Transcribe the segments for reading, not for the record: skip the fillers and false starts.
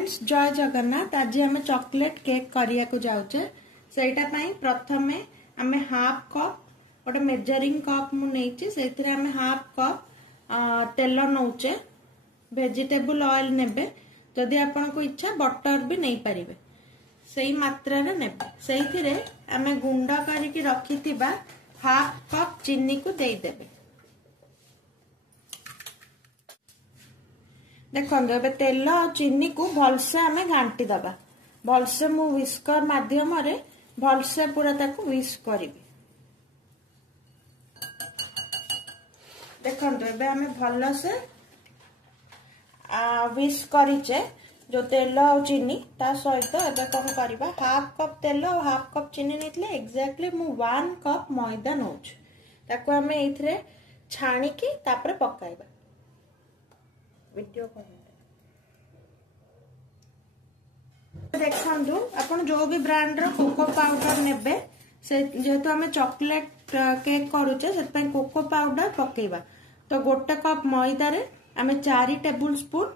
Friends जय जगन्नाथ। आज आम चॉकलेट केक करिया को जाउचे। सेटा पई प्रथमे आम हाफ कप गोटे मेजरिंग कप मु नेछि सेथिरे आम हाफ कप तेल नौचे। वेजिटेबल ऑयल नेबे, जदि आपन को इच्छा बटर भी नहीं पारिबे सही मात्रा रे नेबे। सेथिरे आम गुंडा करिकि रखिथिबा हाफ कप चीनी को देई देबे। देखो ए तेल और चीनी को भलसे आम घाटी दबा। भलसे मु विस्कर माध्यम रे भलसे पूरा ताको विस्क करिबी। देखो ए आम भलसे विस्क करिचे जो तेल और चीनी ता सहित एबे कौन करबा हाफ कप तेल और हाफ कप चीनी नेतले एक्जेक्टली मु 1 कप मैदा नौछ। ताको आम एथरे छाणी की तापर पकाइबा। वीडियो देखु आपन जो भी ब्रांड रो कोको पाउडर नेबे से जेहेतु आम चॉकलेट केक करूचे से कोको पाउडर पकेबा। तो गोटे कप मैदा रे आम 4 टेबल स्पून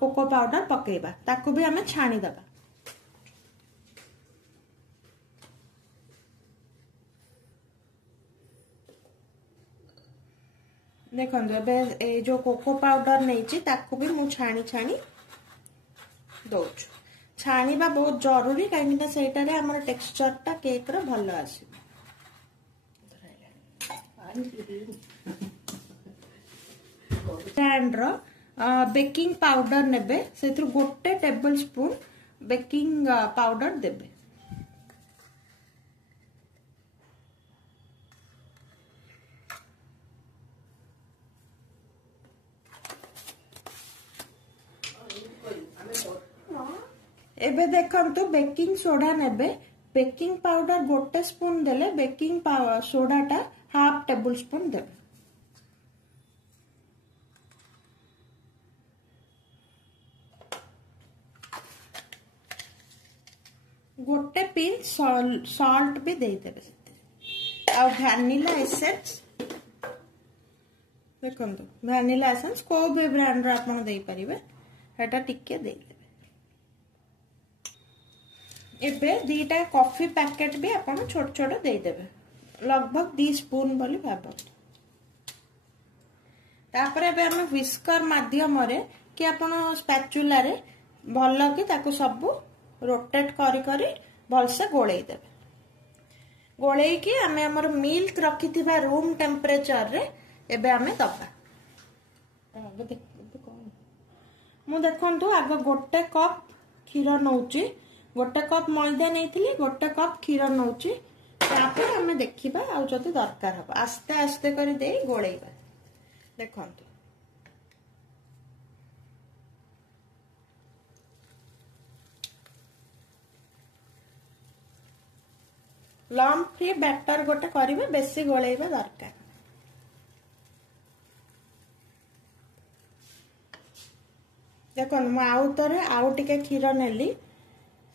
कोको पाउडर पकेबा। ताको भी आम छाणी दबा। देखो ए जो कोको पाउडर नहीं ताको भी मु छाणी छाणी दौच। छाणीबा बहुत जरूरी कहीं सेटारे हमर टेक्सचर टा केक रो भलो आसी। ब्रांड रो बेकिंग पाउडर नेबे सेथु गोटे टेबल स्पून बेकिंग पाउडर देबे। एबे देखंतु बेकिंग सोडा नेबे। बेकिंग पाउडर गोटे स्पून देले बेकिंग सोडा टा हाफ टेबल स्पून देबे। गोटे पिंच सॉल्ट भी दे देबे। आ वैनिला एसेंस देखंतु वैनिला एसेंस को भी ब्रांड रो आपन देई परिबे। हेटा टिके दे देबे। एबे 2टा कॉफी पैकेट भी आपन छोट छोट दे देबे। लगभग 2 स्पून बोली भाबत। तापर एबे हम विस्कर माध्यम रे कि आपन स्पैचुला रे भलो कि ताको सब रोटेट करी करी भलसे गोळेई देबे। गोळेई कि हमें हमर मिल्क रखिथिबा रूम टेम्परेचर रे एबे हमें दबा। मु देखंतु आगो गोटे कप क्षीर नौची। गोटे कप मैदा नहीं गोटे कप क्षीर नौची। तापर हमें देखिबा आ जदि दरकार हबो आस्ते आस्ते करी दे गोळेइबा। देखंतु लम्प फ्री बैटर गोटे करिवे बेसी गोळेइबा दरकार। देखो मु आउ तरे आउ टिके क्षीर नेली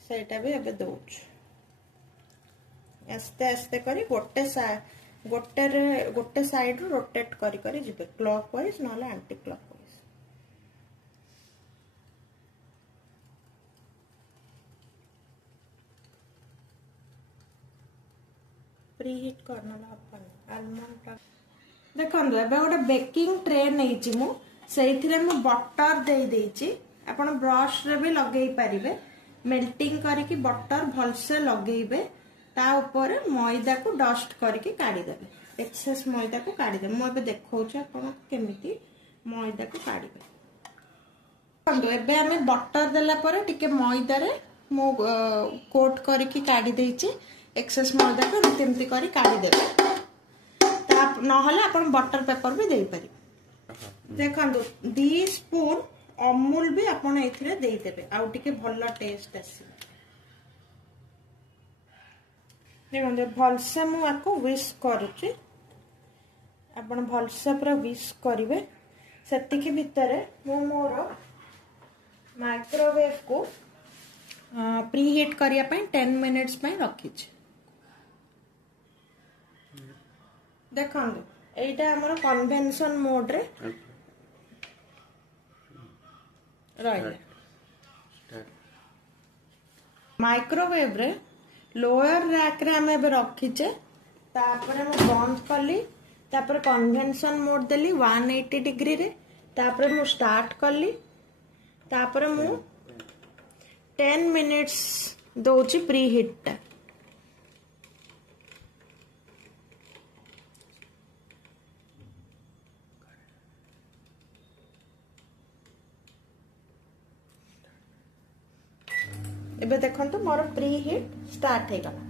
सेटा भी एबे दौच। आस्ते आस्ते करी गोटे साइड रोटेट करी करी जिबे क्लॉकवाइज नले एंटी क्लॉकवाइज। प्री हीट करनला अपन आलमंड देखंदो एबे गोटे बेकिंग ट्रे नैची मु सेइथिरे मु बटर देई देइची। आपण ब्रश रे भी लगेई परिबे। मेल्टिंग करके बटर भलसे लगेबे। ता ऊपर मैदा को डस्ट करके काढ़ी देबे। एक्सेस मैदा को काढ़ी देबे। मो बे देखौछ आपण केमिति मैदा को काढ़ीबे। बंदो एबे हमें बटर देला परे टिके मैदा रे मो कोट करके काढ़ी देइची। एक्सेस मैदा को तेमति करी काढ़ी देबे। ता न हले आपण बटर पेपर भी देई पारि। देखंदो 2 स्पून अमूल भी आपण एथिरे देई देबे। आउ टिके भल्ला टेस्ट आसी। देखो भलसे मु आको विस्क करूची। आपण भलसे पूरा विस्क करिवे। सेतिकी भितरे मु मोर माइक्रोवेव को प्री हीट करिया पई 10 मिनिट्स पई रखिछि। देखंदो एटा हमर कन्वेंशन मोड रे रहिला। माइक्रोवेव रे लोअर रैक रे हमें रखीचे तापर मु बंद कली तापर कन्वेंशन मोड देली 180 डिग्री रे तापर मु स्टार्ट कली तापर मु 10 मिनिट्स दोची प्री हीट टा एबे देखंतु मोर प्री हीट स्टार्ट हे गला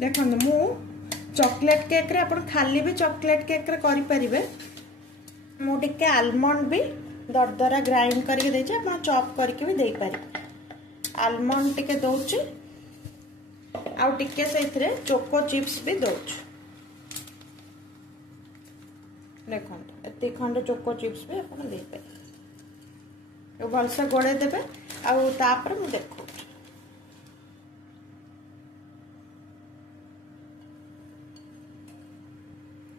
देखंतु मु चॉकलेट केक रे अपन खाली भी चॉकलेट केक रे करि परिबे मु टिके आलमंड भी दरदरा ग्राइंड करके देछि अपन चॉप करके भी देई पारि आलमंड टिके दोछि आ टिके सेथरे चोको चिप्स भी दोछि देखंतु एते खंड चोको चिप्स भी अपन दे पारे भलसे गोड़े देबे आउ तापर मु देखो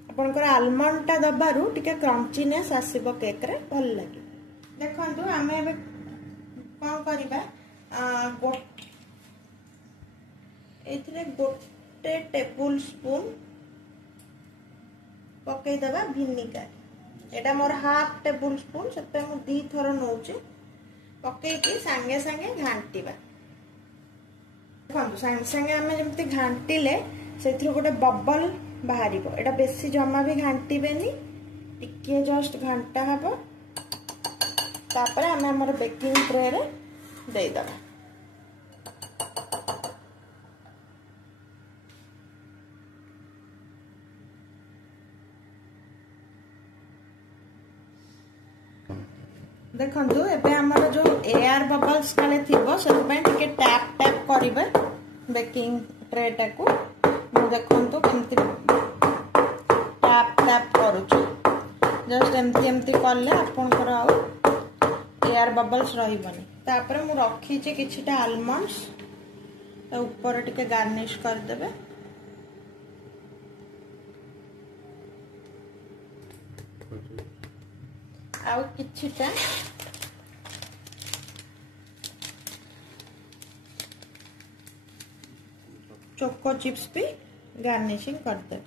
आपनकर आलमंड टा दबारू टिके क्रंचीनेस आसीबो केक रे भल लागे देखंतु हमें एबे कोन करबा एथरे गोटे टेबल स्पून पकई देबा विनेगर एटा मोर हाफ टेबल स्पून सेते मु 2 थरो नौचे पकई के संगे संगे घांटीबा देखंतु संगे संगे हमें जेमति घांटीले सेथरो गोटे बबल बाहरिबो एटा बेसी जमा भी घांटीबेनी टिके जस्ट घंटा हबो तापर हमें हमर बेकिंग ट्रे रे देई दबा देखंतु एबे हमर जो एयर बबल्स काले थिबो सेतबे टिके टैप टैप करिवे बेकिंग ट्रे टाकू मु देखंतु केमति टैप टैप करूछु जस्ट एमति एमति करले आपनकर आ एयर बबल्स रहिबनी तापर मु रखी जे किछटा आलमंड्स ता ऊपर टिके गार्निश कर देबे आउ किछटा चोको चिप्स भी गार्निशिंग कर दे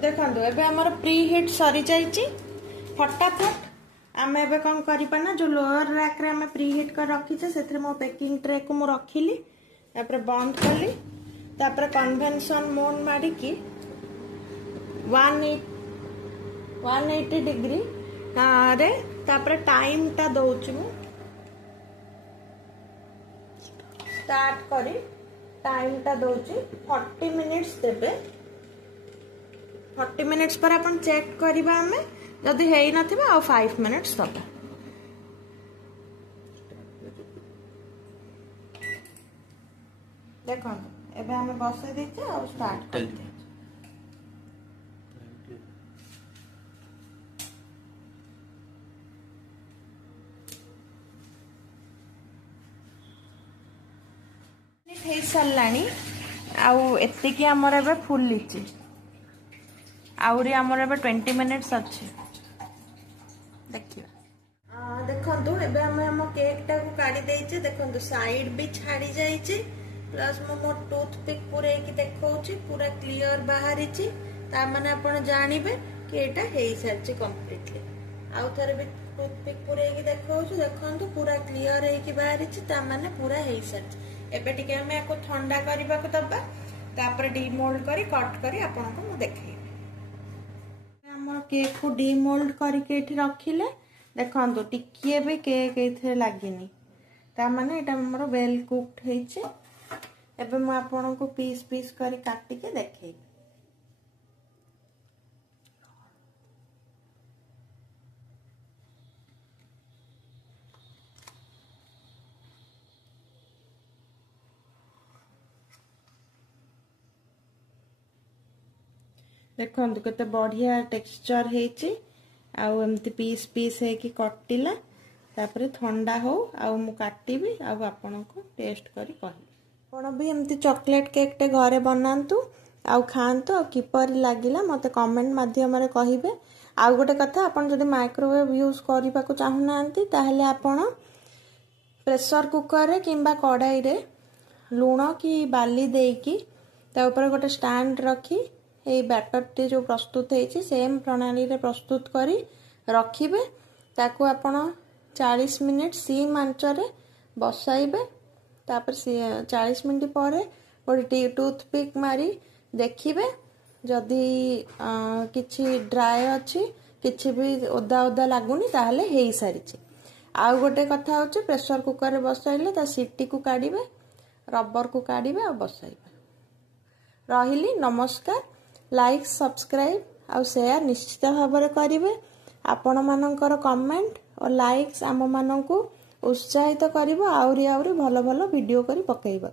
देखंतु एबे हमर प्री हीट सरी जाईची फटाफट आमे एबे कोन करि पाना जो लोअर रैक रे हमें प्री हीट कर रखी छे सेथरे मो बेकिंग ट्रे को मु रखिली तापर बंद करली तापर कन्वेंशन मोड मारी की 180 डिग्री रे तापर टाइम टा दोछु मु स्टार्ट करी टाइम टा दोछि 40 मिनिट्स देबे 40 मिनिट्स पर अपन चेक करिबा हमें जदी हेई नथिबा आ 5 मिनिट्स दबा देखो एबे हमें बसे देछे आ स्टार्ट करते सरलानी आउ एतिकी हमर एबे फुल लीची आउरी हमर एबे 20 मिनिट्स अछि देखियो देखंतु एबे हम केक टा को काढी देइचे देखंतु साइड भी छाडी जाईचे प्लस मो टूथ पिक पुरे की देखौची पूरा क्लियर बाहरीची ता माने आपण जानिबे कि एटा हेई सरची कंप्लीटली आउ थरे भी टूथ पिक पुरे की देखौछु देखंतु पूरा क्लियर हे की बाहरीची ता माने पूरा हेई सरची एबे टिके हमें एको ठंडा करबा को दबा तापर डीमोल्ड करी कट करी आपन को मु देखेबे हमर केक को डीमोल्ड करी के एठी रखिले देखंतु टिकिए भी केक एथे लागिनी ता माने एटा हमर वेल कुक्ड हेइचे एबे मु आपन को पीस पीस करी काटी के देखेबे देखंतु केते बढ़िया टेक्सचर हेची आउ एमती पीस पीस है कि कटिला तापरे ठंडा हो आउ मु काटिबी आउ आपन को टेस्ट करी कहि आपण भी एमती चॉकलेट केक टे घरे बनांतु आउ खातु आ किपर लागिला मते कमेंट माध्यम रे कहिबे। आउ गोटे कथा आपण जदि माइक्रोवेव यूज करबा को चाहू नांती ताहले आपण प्रेशर कुकर रे किंबा कढ़ाई रे लूण कि बाली देकी ता ऊपर गोटे स्टैंड रखी ए बैटर टी जो प्रस्तुत हेची सेम प्रणाली रे प्रस्तुत करी रखिबे। ताकू आपण 40 मिनिट सीम आंच रे बसाइबे। तापर 40 मिनिट परे गोटे टूथपिक मारी देखिबे जदि किछि ड्राई अछि किछि भी ओदा ओदा लागुनी ताहले हेई सारिछि। आउ गोटे कथा होचे प्रेशर कुकर रे बसाइले ता सीटी को काढिबे रबर को काढिबे आ बसाइबे। रहिली नमस्कार। लाइक सब्सक्राइब आ शेयर निश्चित भाव में करिवे। आपण मानकर कमेंट और लाइक्स आम मानकू उत्साहित करिवो आउरी आउरी भलो भलो वीडियो करी पकेइबा।